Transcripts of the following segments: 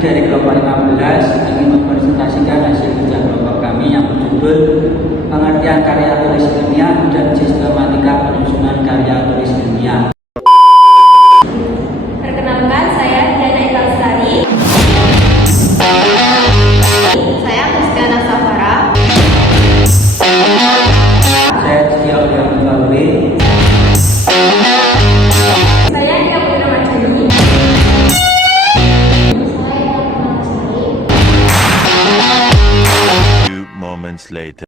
dari kelompok 15 ingin mempresentasikan hasil kerja kelompok kami yang berjudul Pengertian Karya Tulis Ilmiah dan Sistematika Penyusunan Karya Tulis Ilmiah. Perkenalkan, saya Diana Eka Lestari. Saya Kristiana Safara. Saya Cia Uliang Balwe. Saya Ika Putri Majani. Few moments later.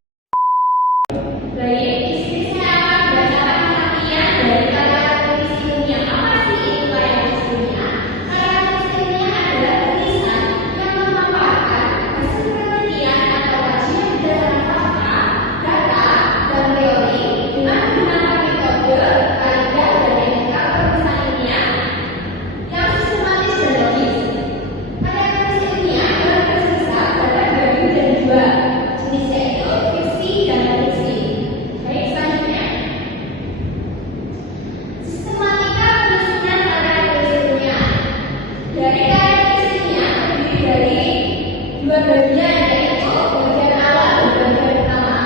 Baik, di sini saya akan membacakan pengertian dari karya tulis ilmiah. Apa sih itu karya tulis ilmiah? Karya tulis ilmiah adalah tulisan yang memaparkan hasil penelitian atau kajian berdasarkan fakta, data, dan teori dengan menggunakan metode, kaidah, dan etika penulisan ilmiah yang sistematis dan logis. Karya tulis ilmiah dalam garis besar dapat dibagi menjadi dua, jenisnya itu fiksi dan non-fiksi. Baik, selanjutnya sistematika penyusunan karya tulis ilmiah. Dari karya tulis ilmiah terdiri dari dua bagian, yaitu bagian awal dan bagian utama.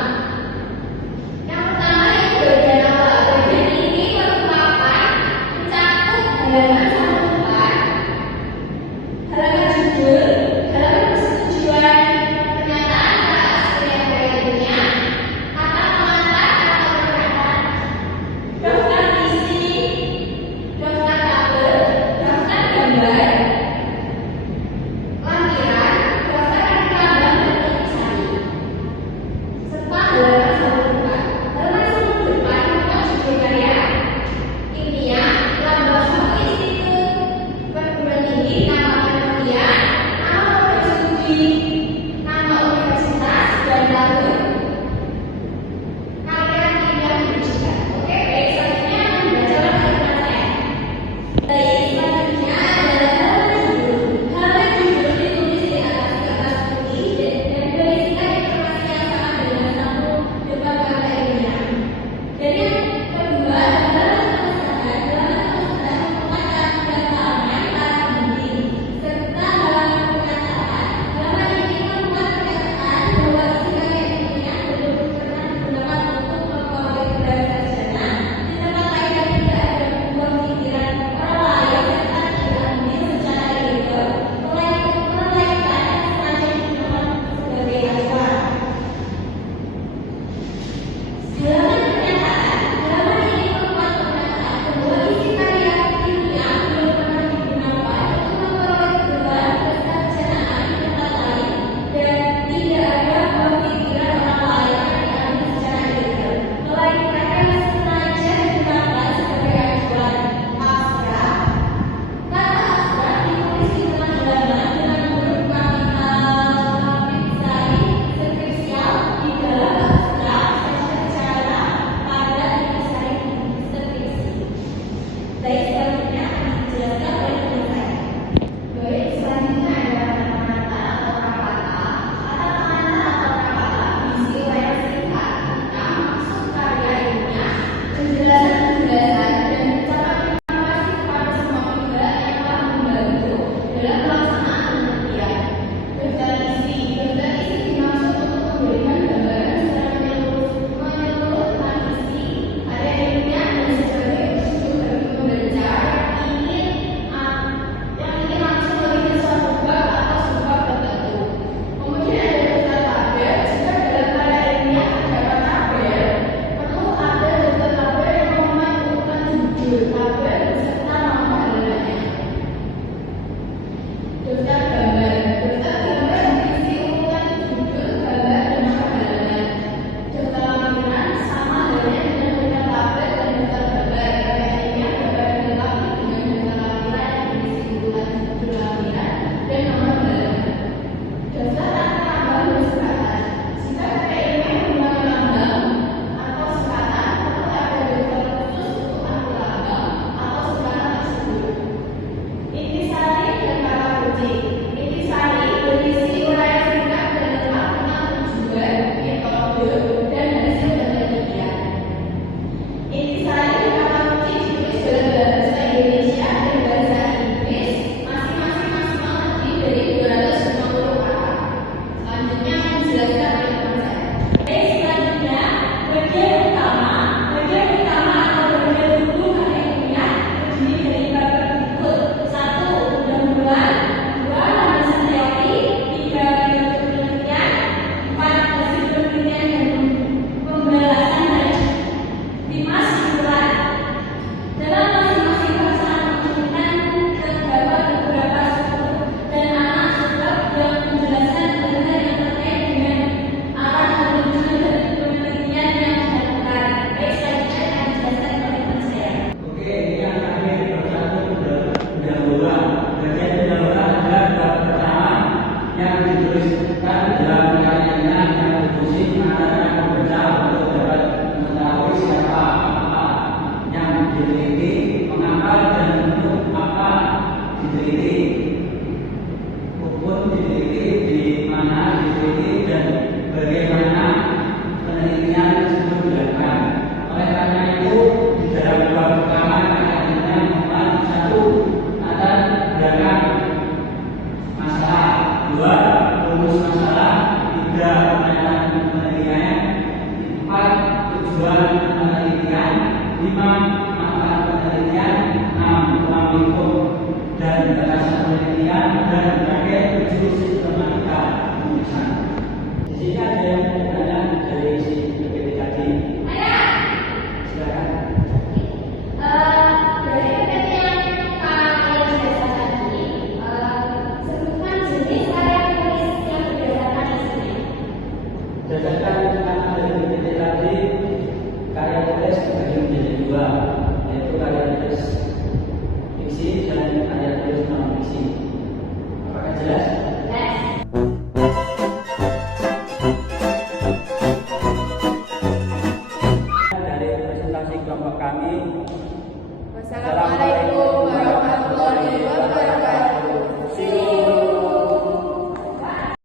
Yang pertama yaitu bagian awal. Bagian ini merupakan mencakup halaman 1-4, halaman judul, halaman persetujuan pernyataan atas karya ilmiah, kata pengantar atau pernyataan, daftar isi, daftar tabel, daftar gambar, lampiran, daftar arti lambang dan intisari, serta halaman 1-4. Halaman 1-4 memuat judul karya ilmiah, lambang suatu institut perguruan tinggi, nama penelitian, nama lembaga studi, nama universitas, dan tahun karya ilmiah diujikan. Oke, baik, selanjutnya akan dibacakan halaman saya. Baik, selanjutnya adalah halaman judul. Halaman judul ditulis di atas kertas putih dan berisikan informasi yang sama dengan satu depan kata ilmiah. Dan yang kedua adalah halaman kemudian memuat daftar halaman para pembimbing serta halaman pernyataan. Halaman ini dari 250 kata. Selanjutnya akan dijelaskan oleh teman saya. Selanjutnya, bagian utama atau bagian tubuh kata ilmiah terdiri dari beberapa berikut. 1. Pendahuluan, 2. Landasan teori, 3. Metode penelitian, 4. Hasil penelitian dan pembalasan dan 5. Simpulan. Dalam masing-masing pasangan penelitian terdapat beberapa sub dan anak subbab yang menjelaskan hal-hal yang terkait dengan arah dan tujuan dari penelitian yang dilakukan. Baik, selanjutnya akan dijelaskan oleh teman saya. Oke, ini yang terakhir bersatu pendahuluan. Bagian pendahuluan adalah bab pertama yang dituliskan dalam karyanya yang berfungsi mengantarkan pembaca untuk dapat mengetahui siapa apa yang diteliti, mengapa dan untuk apa diteliti, hukum diteliti, di mana diteliti dan bagaimana penelitian tersebut dilakukan. Oleh karena itu, di dalam bab pertama karyanya memuat 1. Latar belakang masalah, 2. Rumus masalah, 3. Pemetaan penelitian, 4. Tujuan penelitian, 5. Manfaat penelitian, 6. Ruang lingkup dan batasan penelitian, dan terakhir 7. Sistematika penulisan. Di sini ada yang bertanya